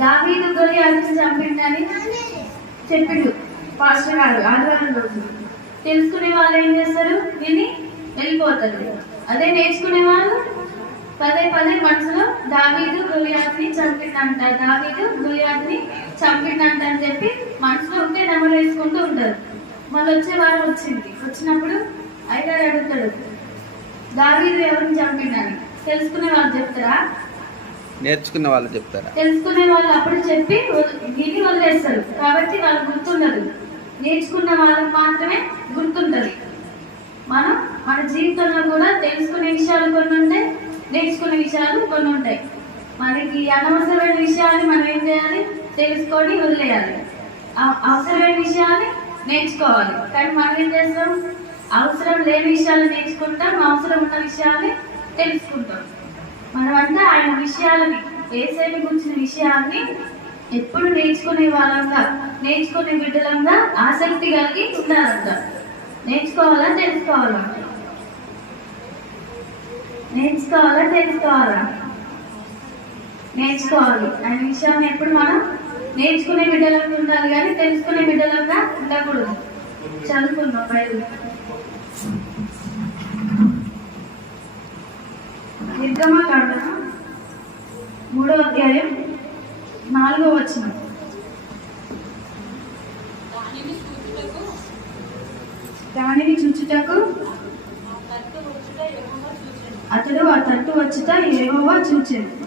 దావీదు గొలియాతును చంపిండని చెప్పిండు పాస్టర్ గారు ఆదివారం రోజు. తెలుసుకునే వాళ్ళు ఏం చేస్తారు, విని వెళ్ళిపోతారు. అదే నేర్చుకునే వాళ్ళు పదే పదే మనసులో దావీదు గొలియాతుని చంపిండంట, దావీదు గొలియాతుని చంపిండంట అని చెప్పి మనసులో ఉంటే నెమరు వేసుకుంటూ ఉంటారు. మళ్ళీ వచ్చే వారం వచ్చినప్పుడు అయ్యగారు అడుగుతాడు, దావీదు ఎవరిని చంపిండని. తెలుసుకునే వాళ్ళు చెప్తారా, నేర్చుకునే వాళ్ళు చెప్తారా? తెలుసుకునే వాళ్ళు అప్పుడు చెప్పి విని వదిలేస్తారు. కాబట్టి వాళ్ళు గుర్తుండదు. నేర్చుకున్న వాళ్ళకి మాత్రమే గుర్తుంటది. మనం మన జీవితంలో కూడా తెలుసుకునే విషయాలు కొన్ని ఉంటాయి, నేర్చుకునే విషయాలు కొన్ని ఉంటాయి. మనకి అనవసరమైన విషయాన్ని మనం ఏం చేయాలి, తెలుసుకొని వదిలేయాలి. అవసరమైన విషయాన్ని నేర్చుకోవాలి. కానీ మనం ఏం చేస్తాం, అవసరం లేని విషయాలు నేర్చుకుంటాం, అవసరం ఉన్న విషయాన్ని తెలుసుకుంటాం. మనమంతా ఆయన విషయాలని, యేసయ్యని గురించిన విషయాన్ని ఎప్పుడు నేర్చుకునే వాళ్ళంగా, నేర్చుకునే బిడ్డలంగా ఆసక్తి కలిగి ఉండాలంట. నేర్చుకోవాలా తెలుసుకోవాలా? నేర్చుకోవాలా తెలుసుకోవాలా? నేర్చుకోవాలి. ఆయన విషయాన్ని ఎప్పుడు మనం నేర్చుకునే బిడ్డలంగా ఉండాలి, కానీ తెలుసుకునే బిడ్డలంగా ఉండకూడదు. చదువుకుందాం బయలు. నిర్గమకాండము 3వ అధ్యాయం 4వ వచనం. దానిని చూచుటకు అతడు ఆ తట్టు వచ్చుట యెహోవా చూచెను.